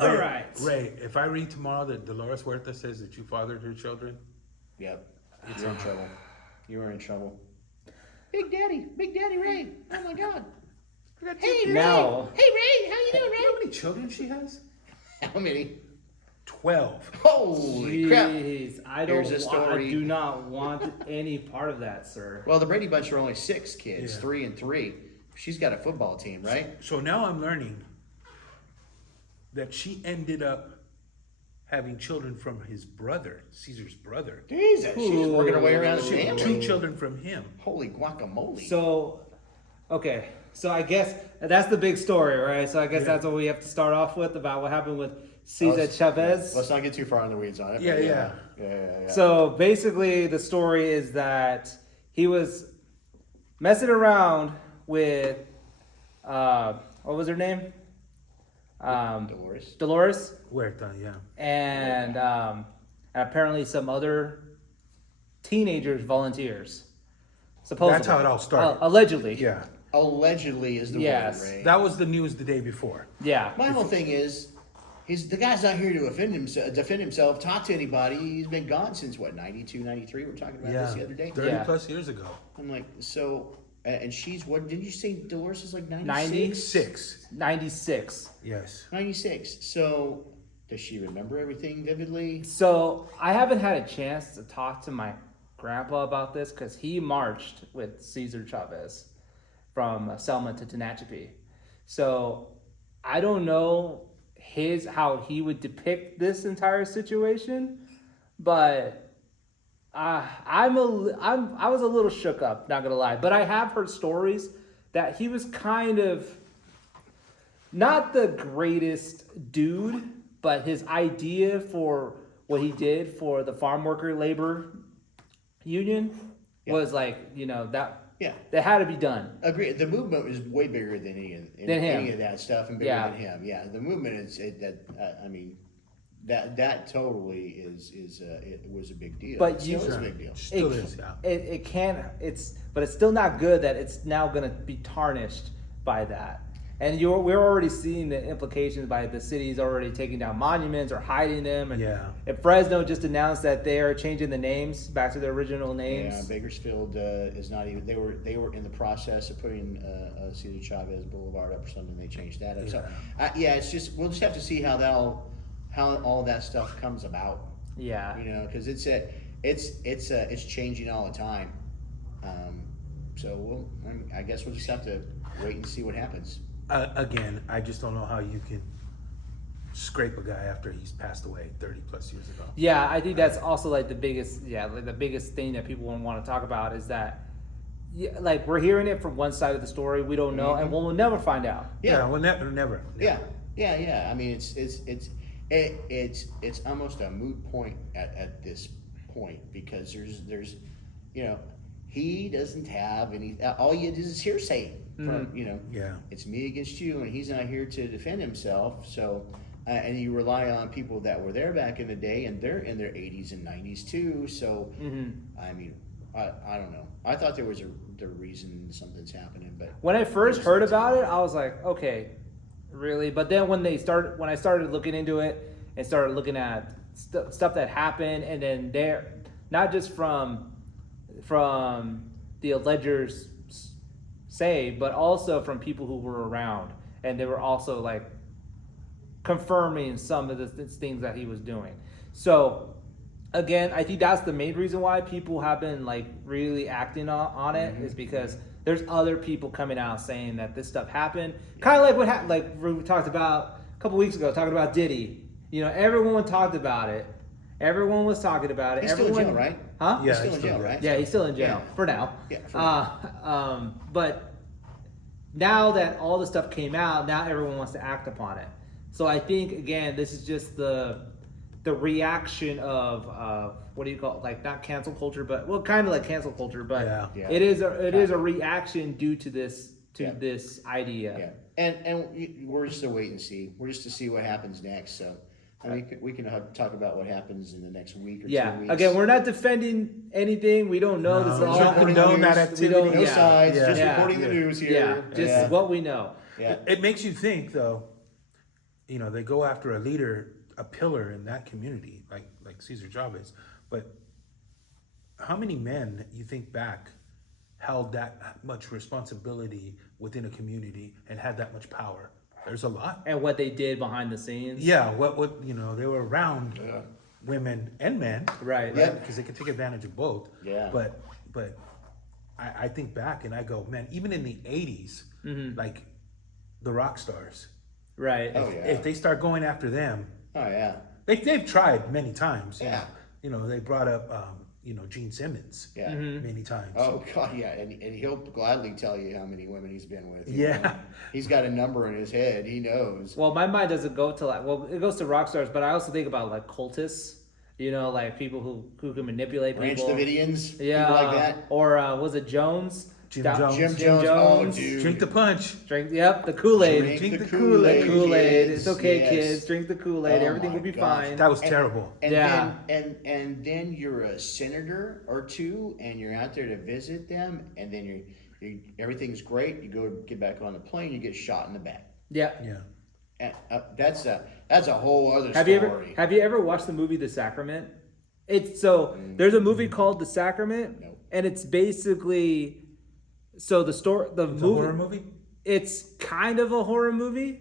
All right. Ray, if I read tomorrow that Dolores Huerta says that you fathered her children, Yep. You're in trouble. You are in trouble. Big Daddy Ray. Oh my God. Hey Ray. Now, Hey Ray, how you doing, you know Ray? how many children she has? How many? 12. Holy crap. jeez, Here's a story. I do not want any part of that, sir. Well, the Brady Bunch are only 6 kids, Yeah. 3 and 3. She's got a football team, right? So now I'm learning that she ended up having children from his brother, Caesar's brother. Jesus, she's working her way around the She had family. 2 children from him. Holy guacamole. So, okay. So I guess that's the big story, right? So I guess that's what we have to start off with about what happened with Cesar Chavez. Let's not get too far in the weeds on it. Yeah, but yeah. Yeah. So basically, the story is that he was messing around with what was her name? Dolores, Huerta, yeah. and apparently some other teenagers, volunteers. Supposedly, That's how it all started. Allegedly, Yeah. Allegedly is the Yes. word, Ray. That was the news the day before. yeah. My whole thing is, the guy's not here to defend himself, talk to anybody. He's been gone since, what, 92, 93? We were talking about this the other day. 30 Yeah. plus years ago. I'm like, so, and she's, what, didn't you say Dolores is like 96? 6. 96. Yes. 96. So, does she remember everything vividly? So I haven't had a chance to talk to my grandpa about this because he marched with Cesar Chavez from Selma to Tehachapi. So I don't know how he would depict this entire situation, but I was a little shook up, not gonna lie. But I have heard stories that he was kind of not the greatest dude, but his idea for what he did for the farm worker labor union was like, that Yeah. that had to be done. Agree. The movement was way bigger than any of that stuff, and bigger Yeah. than him. Yeah, the movement that totally it was a big deal. But It you- still is a big deal. Still is, yeah. It can't. But it's still not good that it's now gonna be tarnished by that. And we're already seeing the implications by the cities already taking down monuments or hiding them. And, Yeah. and Fresno just announced that they are changing the names back to their original names. Yeah, Bakersfield is not even. They were in the process of putting Cesar Chavez Boulevard up or something. They changed that up. So it's just we'll just have to see how all that stuff comes about. Yeah. Because it's changing all the time. So I guess we'll just have to wait and see what happens. Again, I just don't know how you can scrape a guy after he's passed away 30 plus years ago. Yeah, I think that's also like the biggest thing that people want to talk about is that, like we're hearing it from one side of the story, we don't know, and we'll never find out. Yeah, well, never. Yeah. I mean, it's almost a moot point at this point because there's he doesn't have any. All you do is hearsay. Yeah. It's me against you, and he's not here to defend himself. So, and you rely on people that were there back in the day, and they're in their 80s and 90s too. So, I mean, I don't know. I thought there was the reason something's happening, but When I first heard about it, I was like, okay, really? But then when I started looking into it and started looking at stuff that happened, and then not just from the allegers say, but also from people who were around, and they were also like confirming some of the things that he was doing. So again, I think that's the main reason why people have been like really acting on it is because there's other people coming out saying that this stuff happened, kind of like what happened, like we talked about a couple weeks ago, talking about Diddy. Everyone talked about it. Everyone was talking about it. he's still in jail, right? Huh? Yeah, He's still in jail, right? Yeah, he's still in jail for now. Yeah, for now. But now that all the stuff came out, now everyone wants to act upon it. So I think again, this is just the reaction of what do you call it? Like not cancel culture, but kind of like cancel culture, but Yeah. it is a reaction due to this this idea. Yeah, and we're just to wait and see. We're just to see what happens next. So. We can talk about what happens in the next week or 2 weeks. Again, we're not defending anything. We don't know. This is we're all not condoning that activity. No sides, just Yeah. reporting the news here. just what we know. Yeah. It makes you think, though, you know, they go after a leader, a pillar in that community, like Cesar Chavez. But how many men you think back held that much responsibility within a community and had that much power? There's a lot. And what they did behind the scenes. Yeah, what you know, they were around women and men, Right. Yeah. because they could take advantage of both. Yeah. But I think back and I go, man, even in the 80s, like the rock stars, Right. Oh, yeah. if they start going after them, Oh yeah. they've tried many times. Yeah. You know, they brought up, you know, Gene Simmons Yeah. many times. Oh God, yeah, and he'll gladly tell you how many women he's been with. you Yeah. know. He's got a number in his head. He knows. Well, my mind doesn't go to it goes to rock stars, but I also think about like cultists, you know, like people who can manipulate Ranch people. Davidians, Yeah. people like that. Or was it Jones? Jim Jones. Jim Jim Jones. Oh, Jones. dude. Drink the punch. Drink, yep, the Kool-Aid. Drink the the Kool-Aid. Kool-Aid. Kool-Aid. kids. It's okay, Yes. kids. Drink the Kool-Aid. Oh Everything my will be gosh. fine. That was terrible. And Yeah. then then you're a senator or two, and you're out there to visit them, and then you everything's great. You go get back on the plane, you get shot in the back. Yeah. Yeah. And, that's a whole other Have story. you ever watched the movie The Sacrament? There's a movie called The Sacrament, Nope. and it's basically It's a horror movie? It's kind of a horror movie,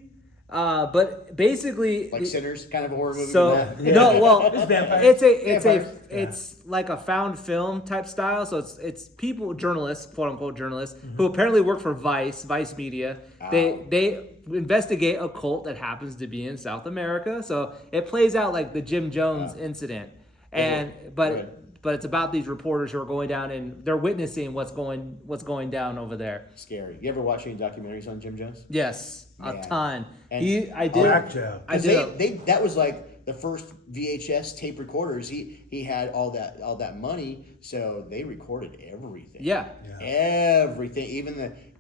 but basically Like Sinners, kind of a horror movie. So with no, well, It's vampires. Vampires. it's like a found film type style. So it's people, journalists, quote unquote journalists, who apparently work for Vice Media. They investigate a cult that happens to be in South America. So it plays out like the Jim Jones incident, and but it's about these reporters who are going down and they're witnessing what's going down over there. Scary. You ever watch any documentaries on Jim Jones? Yes, Man. a ton. And- I did. Black Joe. I 'Cause did. that was like the first VHS tape recorders. He had all that money, so they recorded everything. Yeah. Everything,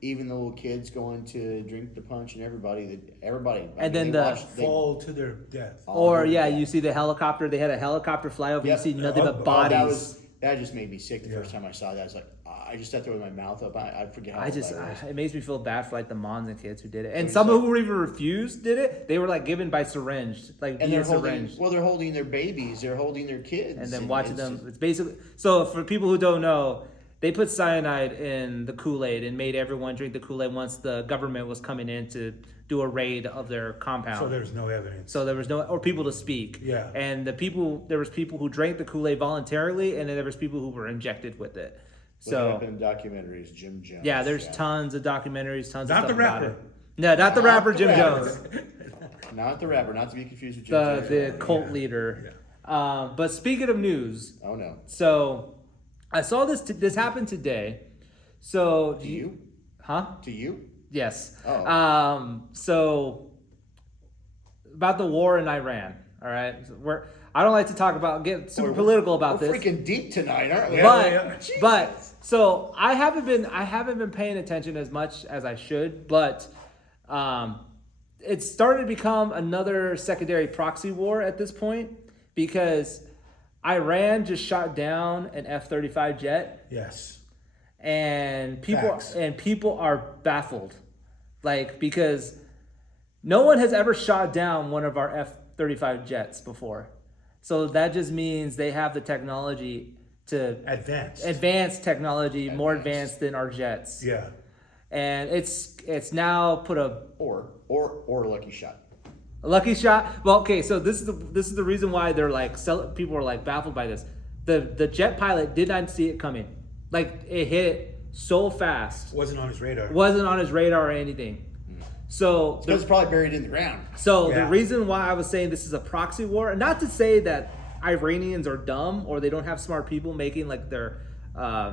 even the little kids going to drink the punch, and everybody. And then the Fall to their death. Or you see the helicopter. They had a helicopter fly over. Yep. You see nothing but Oh, bodies. that just made me sick the first time I saw that. I was like, I just sat there with my mouth up. I forget how. I old just I was. it makes me feel bad for like the moms and kids who did it, and some who were even refused did it. They were like given by syringe, like And via they're holding. syringe, Well, they're holding their babies. They're holding their kids. and then watching it's them. just- It's basically so for people who don't know. They put cyanide in the Kool-Aid and made everyone drink the Kool-Aid once the government was coming in to do a raid of their compound. So there's no evidence. So there was no or people to speak. Yeah. And there was people who drank the Kool-Aid voluntarily, and then there was people who were injected with it. Look it up So in documentaries, Jim Jones. yeah, there's tons of documentaries, tons Not of the stuff about rapper. it. No, not the rapper the Jim rapper. Jones, Not the rapper, not to be confused with Jim Jones. the cult leader. But speaking of news, Oh no. so I saw this happened today. So To you? huh? To you? Yes. Oh. So about the war in Iran. All right. So I don't like to talk about get super political about We're this. freaking deep tonight, aren't we? But so I haven't been paying attention as much as I should, but it's started to become another secondary proxy war at this point because Iran just shot down an F-35 jet Yes. and Facts. people are baffled, like because no one has ever shot down one of our F-35 jets before, so that just means they have the technology to advanced technology, more advanced than our jets. Yeah. And it's now put a Or lucky shot. lucky shot. Well, okay, so this is the reason why they're like people are like baffled by this. The jet pilot did not see it coming. Like it hit so fast. Wasn't on his radar. Wasn't on his radar or anything. So Because it's probably buried in the ground. the Yeah. reason why I was saying this is a proxy war, not to say that Iranians are dumb or they don't have smart people making like their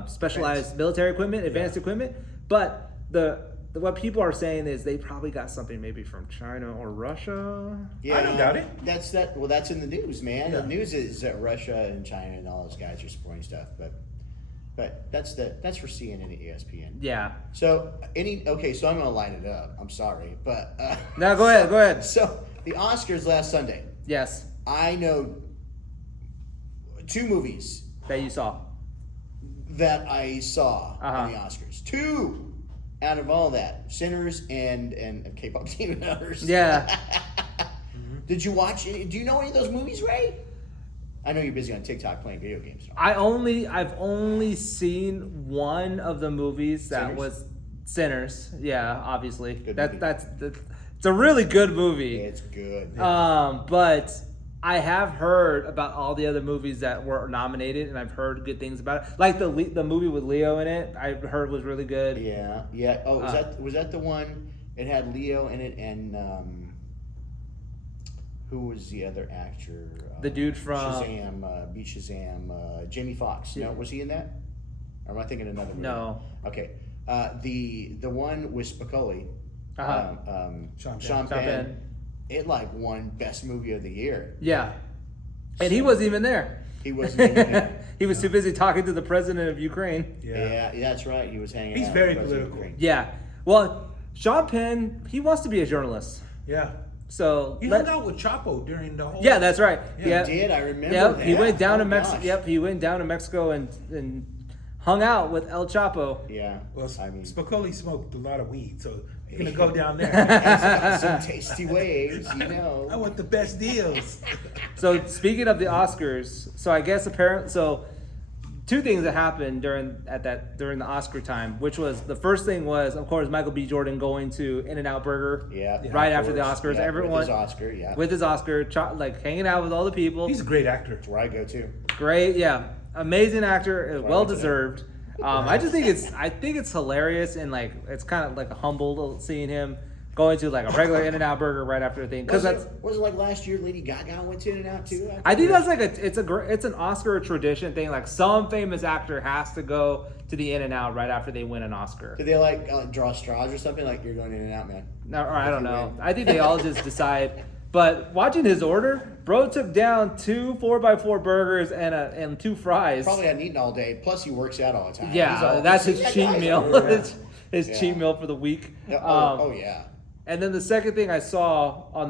specialized military equipment, advanced equipment, but what people are saying is they probably got something maybe from China or Russia. Yeah, I don't doubt it. Well, that's in the news, man. Yeah. The news is that Russia and China and all those guys are supporting stuff, but that's for CNN and ESPN. Yeah. So so I'm gonna line it up. I'm sorry, but No, go ahead. So the Oscars last Sunday. Yes, I know 2 movies that you saw. that I saw Uh-huh. on the Oscars. 2 out of all that, Sinners and K-pop Demon Hunters. Yeah. Did you watch it? Do you know any of those movies, Ray? I know you're busy on TikTok playing video games. I've only seen one of the movies that Sinners? was Sinners. Yeah, obviously. Good movie. It's a really good movie. It's good. But I have heard about all the other movies that were nominated, and I've heard good things about it. Like the movie with Leo in it, I heard was really good. Yeah. Oh, was that the one? It had Leo in it, and who was the other actor? The dude from Shazam, beat Shazam, Jamie Foxx. No, was he in that? Or am I thinking another movie? No. Okay. The one with Spicoli, Sean Penn. It won Best Movie of the Year. Yeah, and he wasn't even there. He wasn't even there. He was too busy talking to the president of Ukraine. Yeah, that's right. He was hanging He's out. very with the president of political. Ukraine. Yeah. Well, Sean Penn, he wants to be a journalist. Yeah. So He hung out with Chapo during the whole. Yeah, that's right. Yeah, Yeah, He did. I remember Yep, that. he went down to Oh, Mexico. gosh. Yep, he went down to Mexico and hung out with El Chapo. Yeah. Well, I mean, Spicoli smoked a lot of weed, so you're gonna go down there. some tasty waves, you know. I want the best deals. So speaking of the Oscars, so I guess two things that happened during the Oscar time, which was the first thing was, of course, Michael B. Jordan going to In-N-Out Burger. Yeah. Right of after the course. Oscars, Yeah, everyone with his Oscar, yeah. like hanging out with all the people. He's a great actor. That's where I go to. Great, yeah, amazing actor, Why well went to deserved. I just think it's hilarious and it's kind of humble seeing him going to a regular In-N-Out Burger right after the thing because Was it like last year Lady Gaga went to In-N-Out too? I think that's it's an Oscar tradition thing. Like some famous actor has to go to the In-N-Out right after they win an Oscar. Did they draw straws or something? Like, you're going In-N-Out, man. No, or I don't know. I think they all just decide. But watching his order, bro took down 2 4x4 burgers and 2 fries. Probably hadn't eaten all day. Plus, he works out all the time. Yeah, that's his That cheat guy's meal. over. his Yeah. cheat meal for the week. Yeah, oh, yeah. And then the second thing I saw on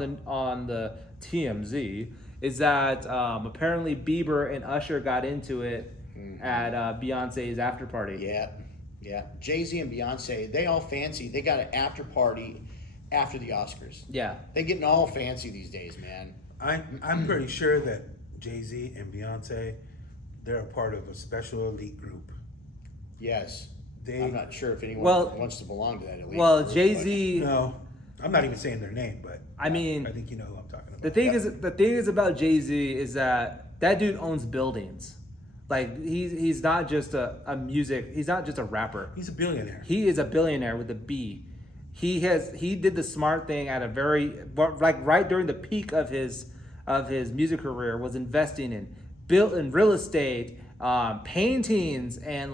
the TMZ is that apparently Bieber and Usher got into it at Beyonce's after party. Yeah. Jay-Z and Beyonce, they all fancy. They got an after party after the Oscars. Yeah. They getting all fancy these days, man. I'm pretty sure that Jay-Z and Beyonce, they're a part of a special elite group. Yes. They- I'm not sure if anyone wants to belong to that elite Well, group, Jay-Z. No, I'm not even saying their name, but I mean, I think you know who I'm talking about. the thing is about Jay-Z is that dude owns buildings. Like he's not just he's not just a rapper. He's a billionaire. He is a billionaire with a B. He did the smart thing at a right during the peak of his music career, was investing in real estate, paintings, and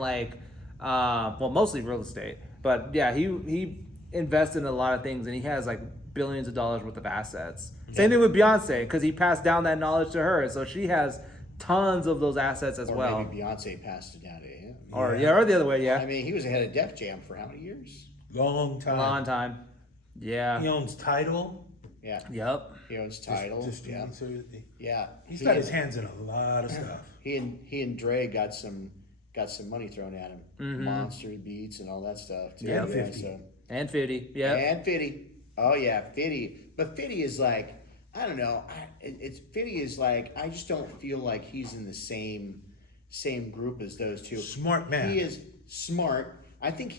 mostly real estate. But yeah, he invested in a lot of things, and he has billions of dollars worth of assets. Same thing with Beyonce, because he passed down that knowledge to her, so she has tons of those assets as or well. maybe Beyonce passed it down to him. Or the other way, yeah. I mean, he was ahead of Def Jam for how many years? Long time. Long time. Yeah. He owns Tidal. Yeah. Yep. He owns Tidal. Streaming Yeah. service. Yeah. He's got his hands in a lot of stuff. He and Dre got some money thrown at him. Mm-hmm. Monster beats and all that stuff too. Yeah, Yeah, 50. so. And 50. Yeah. And Fitty. Oh yeah, Fitty. But Fitty is I don't know. Fitty is I just don't feel like he's in the same group as those two. Smart man. He is smart. I think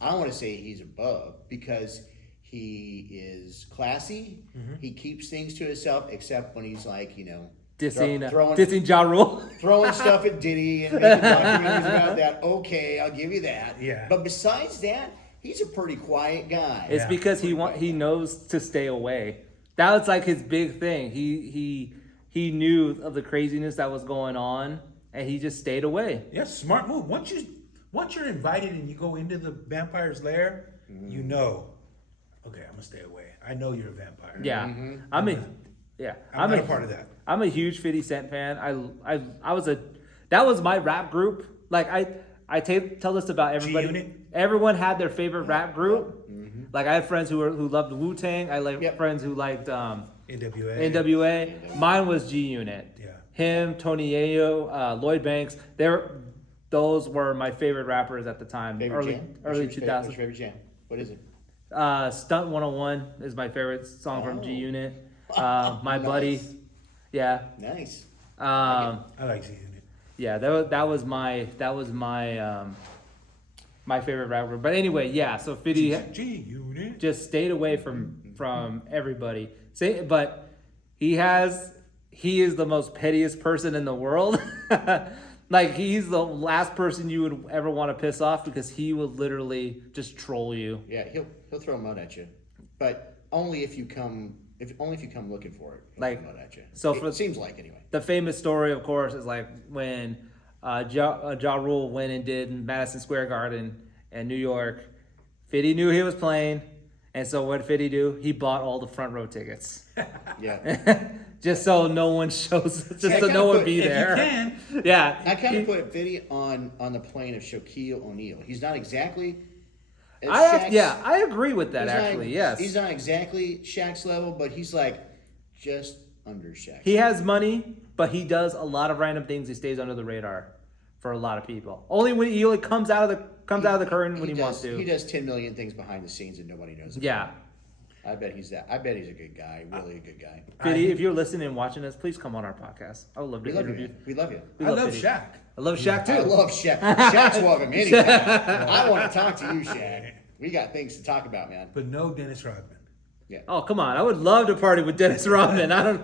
I want to say he's above because he is classy. Mm-hmm. He keeps things to himself, except when he's Dissing Ja Rule. throwing stuff at Diddy and making documentaries about that. Okay, I'll give you that. Yeah. But besides that, he's a pretty quiet guy. It's because he knows to stay away. That was his big thing. He knew of the craziness that was going on, and he just stayed away. Yeah, smart move. Once you're invited and you go into the vampire's lair, you know, okay, I'm gonna stay away. I know you're a vampire. Yeah. Mm-hmm. I'm not a part of that. I'm a huge 50 Cent fan. That was my rap group. I tell this about everybody. G-Unit? Everyone had their favorite rap group. Mm-hmm. I had friends who loved Wu Tang. I friends who liked NWA. NWA. Mine was G Unit. Yeah. Him, Tony Yayo, Lloyd Banks. Those were my favorite rappers at the time. Favorite early jam? early What's your 2000s. favorite jam? What is it? Stunt 101 is my favorite song from Oh. G Unit. My buddy. Nice. Yeah. Nice. Um, I like G-Unit. yeah, that was my my favorite rapper. But anyway, yeah. So 50 G-Unit. just stayed away from everybody. But he is the most pettiest person in the world. Like he's the last person you would ever want to piss off because he will literally just troll you. Yeah, he'll throw mud at you, but only if you come looking for it. He'll Like, throw mud at you. so It seems like anyway. The famous story, of course, is like when Ja Rule went and did Madison Square Garden in New York. Fitty knew he was playing, and so what did Fitty do? He bought all the front row tickets. Yeah. Just so no one shows, just I so kinda no one put- be If there. you can. Yeah. I kind of put Fitty on the plane of Shaquille O'Neal. He's not exactly. I agree with that he's not- actually. Yes. He's not exactly Shaq's level, but he's like just under Shaq. He has money, but he does a lot of random things. He stays under the radar for a lot of people. Only when he only comes out of the curtain when he wants to. He does 10 million things behind the scenes and nobody knows about. Yeah. I bet he's that. I bet he's a good guy. Really a good guy. Fitty, if you're listening and watching us, please come on our podcast. I would love to We love you. interview. Man. We love you. We I love Fitty. Shaq. I love Shaq too. I love Shaq. Shaq's welcome anytime. I want to talk to you, Shaq. We got things to talk about, man. But no Dennis Rodman. Oh, come on. I would love to party with Dennis Rodman. I don't.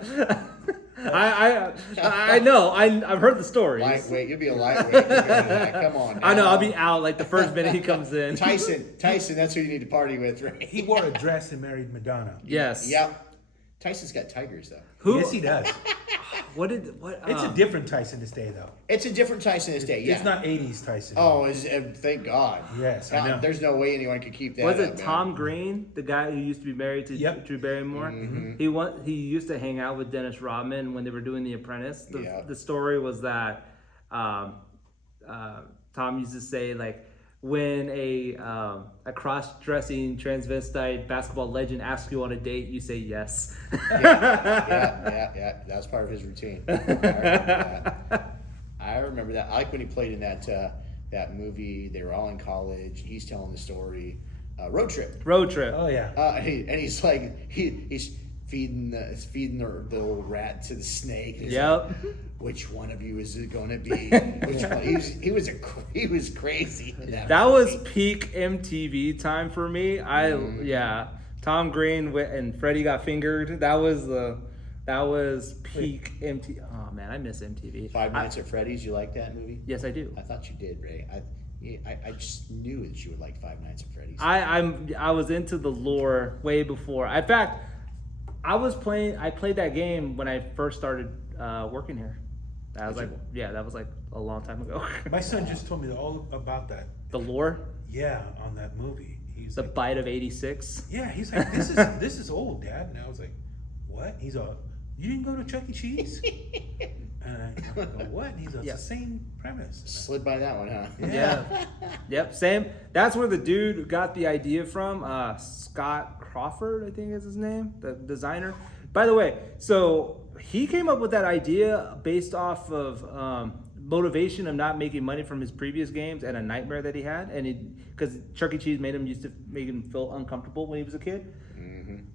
I know. I've heard the stories. Lightweight. You'll be a lightweight. Come on. I know. now. I'll be out like the first minute he comes in. Tyson. That's who you need to party with, right? He wore a dress and married Madonna. Yes. Yep. Tyson's got tigers, though. Who? Yes, he does. What? It's a different Tyson this day, though. It's a different Tyson this day, yeah. It's not 80s Tyson. Oh, thank God. Yes, I God, know. there's no way anyone could keep that Was up, it man. Tom Green, the guy who used to be married to Yep. Drew Barrymore? Mm-hmm. He used to hang out with Dennis Rodman when they were doing The Apprentice. Yeah. The story was that Tom used to say like when a cross-dressing transvestite basketball legend asks you on a date, you say yes. Yeah. That's part of his routine. I remember that. I like when he played in that movie. They were all in college. He's telling the story. Road Trip. Road trip. Oh, yeah. And he's like he's feeding the little rat to the snake. And he's Yep. like, which one of you is it going to be? Which one? He was crazy. In That was movie. peak MTV time for me. Yeah. Tom Green and Freddie got fingered. That was peak MTV. Oh man, I miss MTV. 5 Nights at Freddy's. You like that movie? Yes, I do. I thought you did, Ray. I just knew that you would like Five Nights at Freddy's. I was into the lore way before. In fact, I played that game when I first started working here. That was like a long time ago. My son just told me all about that. The lore, Yeah, on that movie. He's the like, bite of '86. yeah, he's like, this is old, Dad. And I was like, what? He's all, you didn't go to Chuck E. Cheese? And I go, what? And he's all, Yeah. it's the same premise. Slid by that one, huh? Yeah. Yep. Same. That's where the dude got the idea from. Scott Crawford, I think is his name, the designer. By the way, so he came up with that idea based off of motivation of not making money from his previous games and a nightmare that he had, and because Chuck E. Cheese used to make him feel uncomfortable when he was a kid.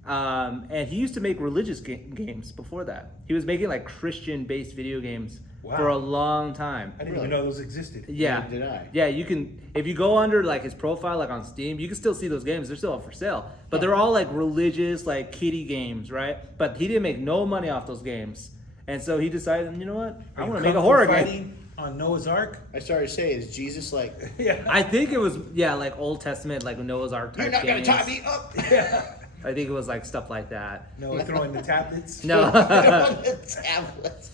And he used to make religious games before that. He was making like Christian-based video games Wow. for a long time. I didn't even know those existed. Yeah. Neither did I. Yeah, you can, if you go under like his profile, like on Steam, you can still see those games. They're still up for sale. But they're all like religious, like kiddie games, right? But he didn't make no money off those games. And so he decided, you know what? I want to make a horror game. On Noah's Ark? I started to say, is Jesus like, Yeah. I think it was, like Old Testament, like Noah's Ark type you're not going games. to tie me up? Yeah. I think it was like stuff like that. Noah throwing the tablets. No. The tablets.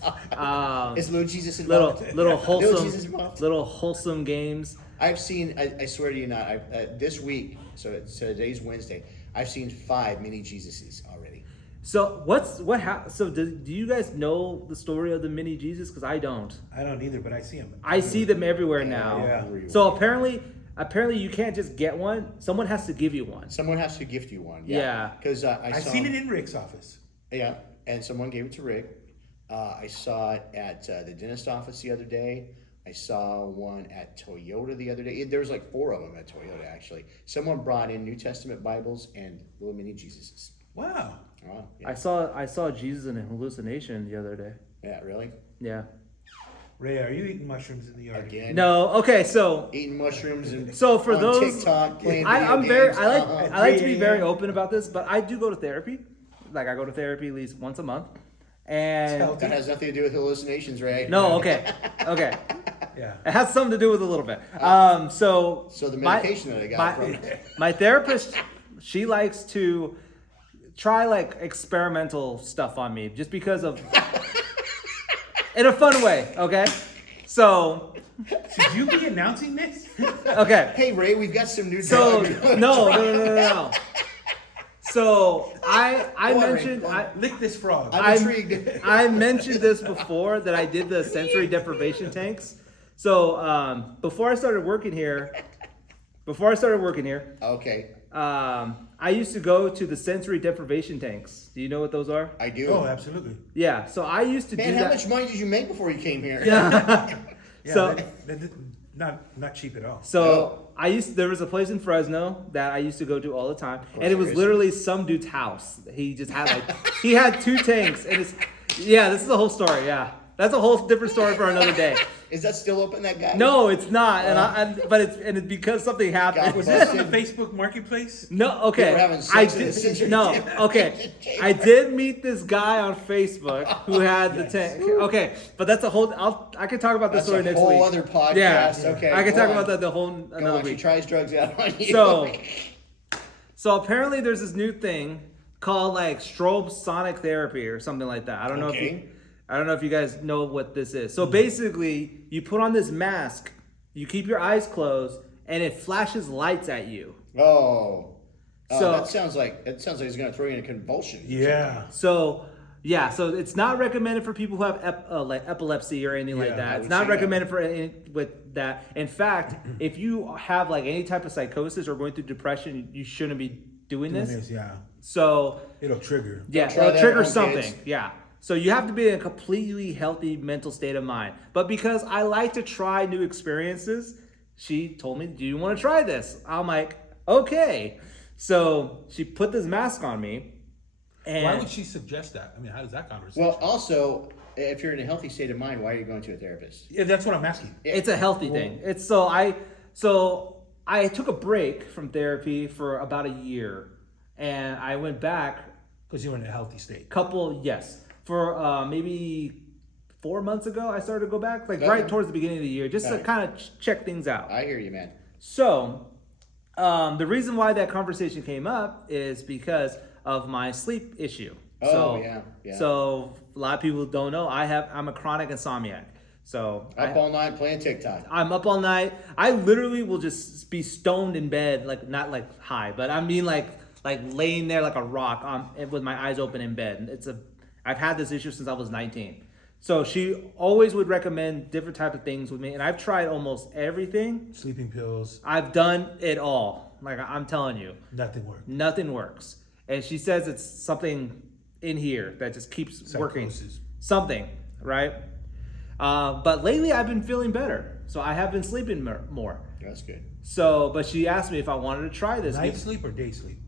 Is little Jesus little involved? little Jesus involved? wholesome games. I've seen, I swear to you not, this week, so today's Wednesday, I've seen 5 mini Jesuses already. So so do you guys know the story of the mini Jesus? Because I don't. I don't either, but I see them. I see them everywhere now. Yeah. So apparently you can't just get one. Someone has to give you one. Someone has to gift you one. Yeah. Because I've saw, seen it in Rick's office. Yeah, and someone gave it to Rick. I saw it at the dentist office the other day. I saw one at Toyota the other day. There was like 4 of them at Toyota, actually. Someone brought in New Testament Bibles and little mini Jesuses. Wow. Oh, I yeah. saw Jesus in a hallucination the other day. Yeah, really? Yeah. Ray, are you eating mushrooms in the yard? Again? No. Okay. So Eating mushrooms and for on those, TikTok playing I'm video very games. I like to be 3 very a.m. open about this, but I do go to therapy. Like I go to therapy at least once a month, and Tell- That has nothing to do with hallucinations, right? no. Okay. Okay. Yeah. It has something to do with a little bit. So So the medication that I got from my therapist, she likes to try like experimental stuff on me just because of in a fun way. Okay. So Should you be announcing this? okay. Hey Ray, we've got some new So drugs. no. So I Boring. mentioned Lick this frog. I'm intrigued. I mentioned this before that I did the sensory deprivation tanks. So before I started working here, Okay, I used to go to the sensory deprivation tanks. Do you know what those are? I do. Oh, absolutely. Yeah. So I used to Man, do how that. much money did you make before you came here? Yeah. Yeah, So- not cheap at all. So there was a place in Fresno that I used to go to all the time, and it was there is. literally some dude's house. He just had he had 2 tanks, and this is the whole story. Yeah, that's a whole different story for another day. Is that still open, that guy? No, it's not, but it's because something happened. God Was bless this on him. the Facebook Marketplace? No, okay. They were having I sex in the sensory did no. deprivation Okay, chamber. I did meet this guy on Facebook who had the tank. Okay, but that's a whole. I can talk about this That's story a next whole week. other podcast. Yeah, Okay, I can go talk on. about that the whole Go another on, she week. tries drugs out on you. So apparently there's this new thing called like strobe sonic therapy or something like that. I don't know Okay. I don't know if you guys know what this is. So basically, you put on this mask, you keep your eyes closed, and it flashes lights at you. Oh. So- that sounds like he's gonna throw you in a convulsion. Yeah. So it's not recommended for people who have like epilepsy or anything like Yeah, I that. It's would not say no. recommended for any with that. In fact, if you have like any type of psychosis or going through depression, you shouldn't be doing this. Yeah. So It'll trigger. yeah, Try it'll that trigger at home, something. kids. Yeah. So you have to be in a completely healthy mental state of mind. But because I like to try new experiences, she told me, "Do you want to try this?" I'm like, "Okay." So she put this mask on me, and Why would she suggest that? I mean, how does that conversation? Well, also, if you're in a healthy state of mind, why are you going to a therapist? yeah, that's what I'm asking. it's a healthy thing. It's so I took a break from therapy for about a year, and I went back Because you're in a healthy state. for maybe 4 months ago. I started to go back, like Okay. right towards the beginning of the year, just to Right. kind of check things out. I hear you, man. So, the reason why that conversation came up is because of my sleep issue. Oh, So, yeah. So a lot of people don't know I'm a chronic insomniac. So Up all night playing TikTok. I'm up all night. I literally will just be stoned in bed, like not like high, but I mean like laying there like a rock with my eyes open in bed. I've had this issue since I was 19. So she always would recommend different type of things with me, and I've tried almost everything. Sleeping pills, I've done it all. Like I'm telling you, nothing worked. nothing works. And she says it's something in here that just keeps working. Psychosis. Something, right? But lately I've been feeling better. So I have been sleeping more. That's good. So, but she asked me if I wanted to try this. Night sleep or day sleep?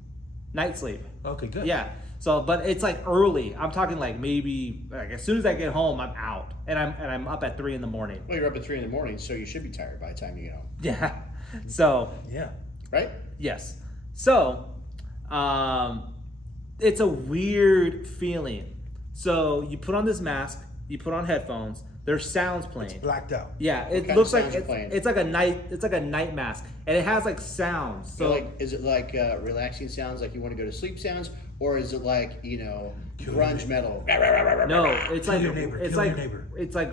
Night sleep. Okay, good. Yeah. So, but it's like early. I'm talking like maybe like as soon as I get home, I'm out, and I'm up at 3 a.m. Well, you're up at 3 a.m, so you should be tired by the time you get home, Yeah. So Yeah. right? yes. So, it's a weird feeling. So you put on this mask, you put on headphones. There's sounds playing. Blacked out. Yeah, it kind of looks like sounds are playing? it's like a night mask, and it has like sounds. So, So like, is it like relaxing sounds, like you want to go to sleep sounds, or is it like grunge metal? no, it's Kill like your neighbor, it's kill your like neighbor. it's like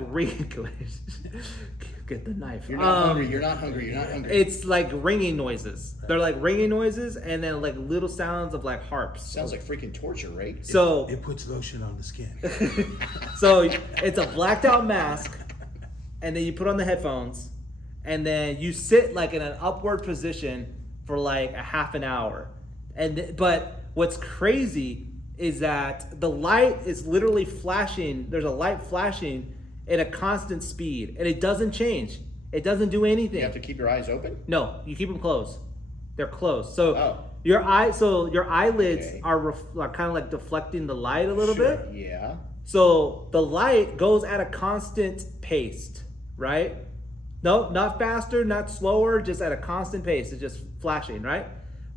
get the knife. You're not hungry. You're not hungry. You're not hungry. It's like ringing noises. They're like ringing noises, and then like little sounds of like harps. Sounds like freaking torture, right? So It puts lotion on the skin. so it's a blacked out mask, and then you put on the headphones, and then you sit like in an upward position for like a half an hour. But what's crazy is that the light is literally flashing. There's a light flashing at a constant speed, and it doesn't change. It doesn't do anything. You have to keep your eyes open. No, you keep them closed. They're closed. So Oh. your eyelids Okay. are kind of like deflecting the light a little Sure. bit. Yeah. So the light goes at a constant pace, right? No, not faster, not slower, just at a constant pace. It's just flashing, right?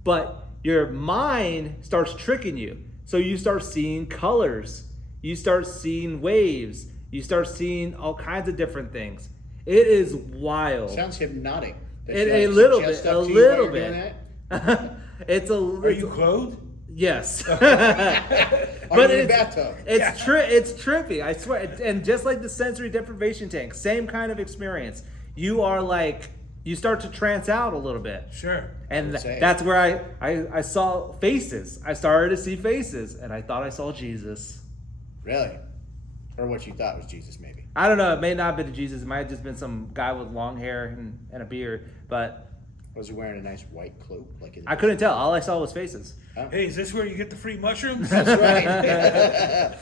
But your mind starts tricking you. So you start seeing colors, you start seeing waves, you start seeing all kinds of different things. It is wild. Sounds hypnotic. Does It, she, a like, little suggest bit, a stuff to you while little you're doing bit. that? It's a. Are you clothed? Yes. Are But you in the it's bathtub? it's trippy. I swear. And just like the sensory deprivation tank, same kind of experience. You are like you start to trance out a little bit. Sure. And would say. that's where I saw faces. I started to see faces, and I thought I saw Jesus. Really? Or what you thought was Jesus, maybe. I don't know. It may not have been Jesus. It might have just been some guy with long hair and a beard. But Was he wearing a nice white cloak? Like in the I couldn't tell. All I saw was faces. Hey, is this where you get the free mushrooms? That's right.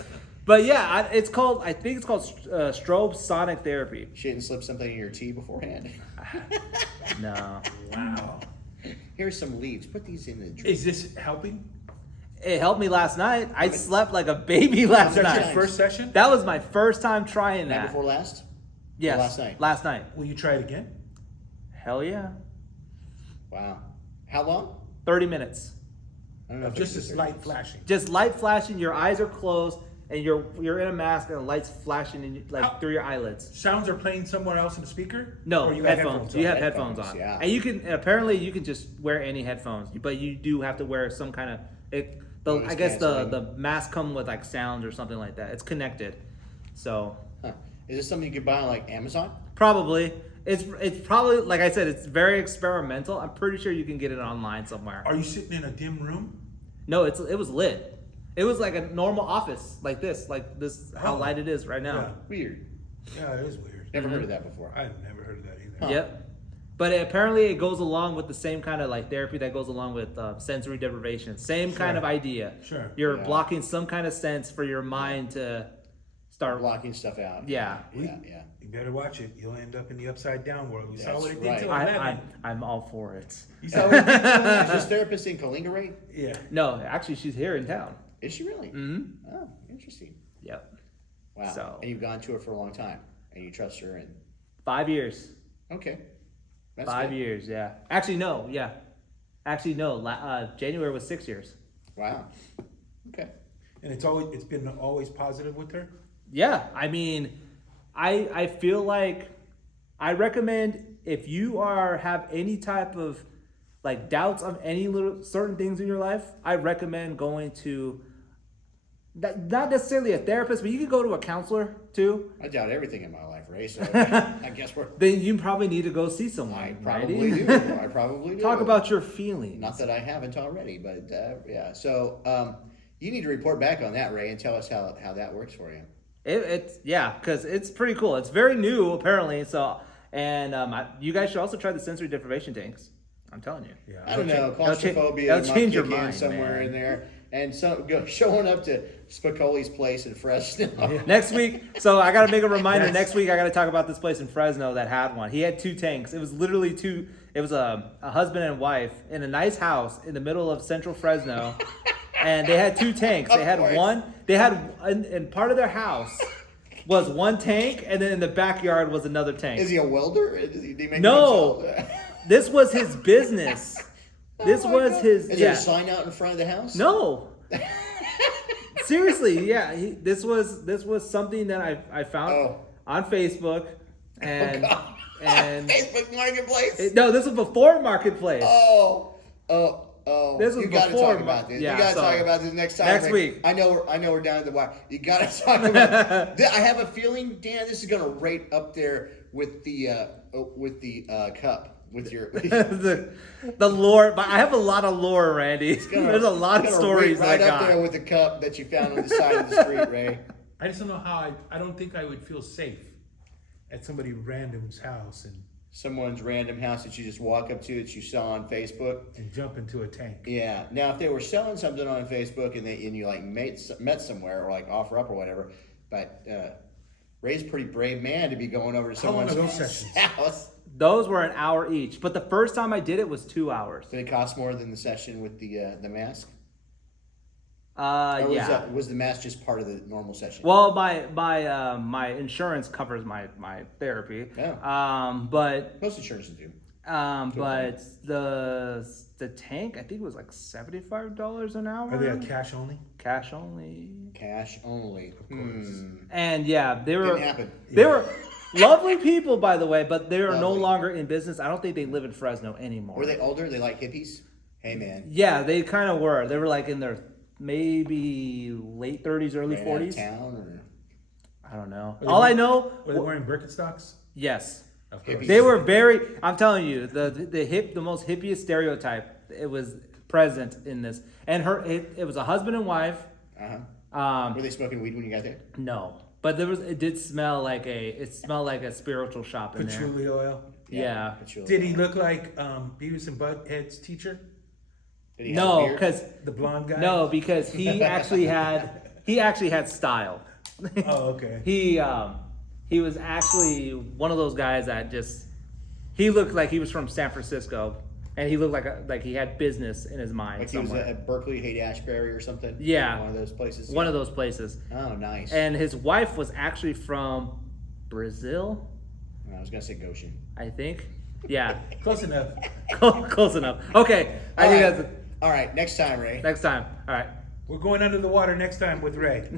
But yeah, it's called. I think it's called strobe sonic therapy. She didn't slip something in your tea beforehand. No, Wow. Here's some leaves. Put these in the drink. Is this helping? it helped me last night. I slept like a baby last Was that night. your first session? That was my first time trying Night that. before last? Yes, last night? Last night. Will you try it again? Hell yeah. Wow. How long? 30 minutes. I don't know if Just I this did light 30 flashing. Just light flashing. Your eyes are closed, and you're in a mask, and the light's flashing in, How- through your eyelids. Sounds are playing somewhere else in the speaker? No, Or you got headphones. on? You have headphones Headphones, on, yeah. and you can apparently you can just wear any headphones, but you do have to wear some kind of it. Noise I guess the canceling. mask come with like sounds or something like that. It's connected, so Huh. Is this something you could buy on like Amazon? probably it's probably like I said, it's very experimental. I'm pretty sure you can get it online somewhere. Are you sitting in a dim room? No, it was lit. It was like a normal office, like this how Oh. light it is right now. Weird. Yeah, it is weird. Never heard of that before. I've never heard of that either. Yep. But apparently it goes along with the same kind of like therapy that goes along with sensory deprivation. Same kind Sure. of idea. Sure. You're Yeah. blocking some kind of sense for your mind to start. Blocking stuff out. Yeah. Yeah, yeah. You better watch it. You'll end up in the upside down world. You saw That's what it did right. to I, 11. I'm all for it. You saw what it did to Is this therapist in Kalinga Ray? Yeah. No, actually, she's here in town. Is she really? Mm-hmm. Oh, interesting. Yep. Wow. So- And you've gone to her for a long time, and you trust her, and 5 years. okay, that's 5 good. years. Yeah. Actually, no. Yeah. Actually, no. January was 6 years. Wow. Okay. And it's been always positive with her? Yeah, I mean, I feel like I recommend if you have any type of like doubts of any little certain things in your life, I recommend going to not necessarily a therapist, but you can go to a counselor too. I doubt everything in my life, Ray. So I guess we're. Then you probably need to go see someone. I Randy. probably do. I probably do. Talk about your feelings. Not that I haven't already, but yeah. So you need to report back on that, Ray, and tell us how that works for you. It's yeah, because it's pretty cool. It's very new apparently. So and you guys should also try the sensory deprivation tanks. I'm telling you. Yeah. I don't know, that'll claustrophobia that'll change your might kick in mind, somewhere man. in there, and showing up to Spicoli's place in Fresno. Next week, so I got to make a reminder. Yes. Next week, I got to talk about this place in Fresno that had one. He had 2 tanks. It was literally two. It was a husband and wife in a nice house in the middle of central Fresno, and they had 2 tanks. They Of had course. one. They had in part of their house was 1 tank, and then in the backyard was another tank. Is he a welder? Does he make No. himself? This was his business. This Oh my was God. his. Is yeah. there a sign out in front of the house? No. Seriously, yeah. This was something that I found Oh. on Facebook, and and Facebook Marketplace. no, this was before Marketplace. Oh. This was you got to before talk about this. yeah, you got to so talk about this next time. next Rick. week. I know we're down to the wire. You got to talk about. I have a feeling, Dan, this is going to rate up there with the cup with your. the lore, but I have a lot of lore, Randy. There's a lot of It's gonna stories rate right that I up got. there with the cup that you found on the side of the street, Ray. I just don't know how I don't think I would feel safe at somebody random's house and Someone's random house that you just walk up to that you saw on Facebook. jump into a tank. Yeah. Now, if they were selling something on Facebook and you like met somewhere or like offer up or whatever, but Ray's a pretty brave man to be going over to How long someone's are those sessions? house. Those were an hour each, but the first time I did it was 2 hours. Did it cost more than the session with the mask? Or Yeah. was the mask just part of the normal session? Well, my insurance covers my therapy. Oh. But Most insurances do. but the tank, I think it was like $75 an hour. Are they a cash only? Cash only? Cash only. And yeah, they were Didn't happen. they were lovely people, by the way, but they are no Lovely. longer in business. I don't think they live in Fresno anymore. Were they older? They like hippies? Hey, man. Yeah, they kind of were. They were like in their maybe late 30s, early Ran out of 40s. town or I don't know. Were they All I wearing- know, Were they wearing Birkenstocks? yes, Of course. Hippies. they were very. I'm telling you, the most hippiest stereotype. It was present in this, and it was a husband and wife. Uh-huh. Were they smoking weed when you got there? No, but it did smell like it smelled like a spiritual shop in there. Patchouli oil. Yeah. Patchouli. Did he look like Beavis and Butthead's teacher? Did he have a No, beard? because The blonde guy? no, because he actually had style. Oh, okay. He was actually one of those guys that just he looked like he was from San Francisco, and he looked like he had business in his mind Like he was somewhere. at Berkeley, Haight-Ashbury or something? Yeah. One of those places? One of those places. Oh, nice. And his wife was actually from Brazil, I was going to say Goshen. I think. Yeah, Close enough. close enough. Okay, I think that's it. All right, next time, Ray. Next time. All right. We're going under the water next time with Ray.